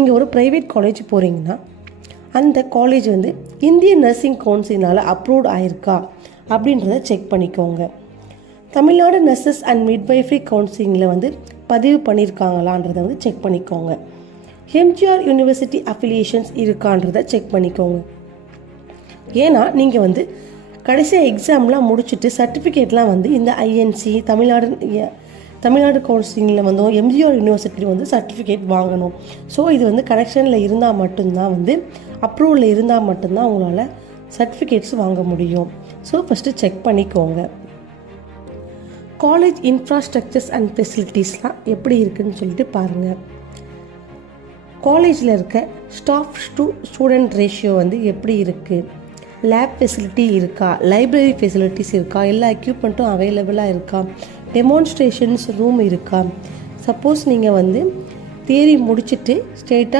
நீங்கள் ஒரு private college போகிறீங்கன்னா அந்த காலேஜ் வந்து இந்தியன் நர்சிங் கவுன்சிலினால் அப்ரூவ்ட் ஆயிருக்கா அப்படின்றத செக் பண்ணிக்கோங்க. தமிழ்நாடு நர்சஸ் அண்ட் மிட்வைஃபரி கவுன்சிலிங்கில் வந்து பதிவு பண்ணியிருக்காங்களான்றதை வந்து செக் பண்ணிக்கோங்க. எம்ஜிஆர் யூனிவர்சிட்டி அஃபிலியேஷன்ஸ் இருக்கான்றதை செக் பண்ணிக்கோங்க. ஏன்னா நீங்கள் வந்து கடைசியாக எக்ஸாம்லாம் முடிச்சுட்டு சர்டிஃபிகேட்லாம் வந்து இந்த ஐஎன்சி தமிழ்நாடு கவுன்சிலிங்கில் வந்து எம்ஜிஆர் யூனிவர்சிட்டியில் வந்து சர்டிஃபிகேட் வாங்கணும். ஸோ இது வந்து கனெக்ஷனில் இருந்தால் மட்டும்தான் வந்து அப்ரூவலில் இருந்தால் மட்டும்தான் உங்களால் சர்டிஃபிகேட்ஸ் வாங்க முடியும். ஸோ ஃபஸ்ட்டு செக் பண்ணிக்கோங்க. காலேஜ் இன்ஃப்ராஸ்ட்ரக்சர்ஸ் அண்ட் ஃபெசிலிட்டிஸ்லாம் எப்படி இருக்குதுன்னு சொல்லிட்டு பாருங்கள். காலேஜில் இருக்க ஸ்டாஃப் டு ஸ்டூடெண்ட் ரேஷியோ வந்து எப்படி இருக்குது, லேப் ஃபெசிலிட்டி இருக்கா, லைப்ரரி ஃபெசிலிட்டிஸ் இருக்கா, எல்லா எக்யூப்மெண்ட்டும் அவைலபிளாக இருக்கா, டெமான்ஸ்ட்ரேஷன்ஸ் ரூம் இருக்கா. சப்போஸ் நீங்கள் வந்து தியரி முடிச்சுட்டு ஸ்ட்ரெயிட்டாக